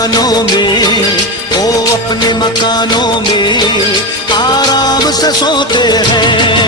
मकानों में, वो अपने मकानों में आराम से सोते हैं।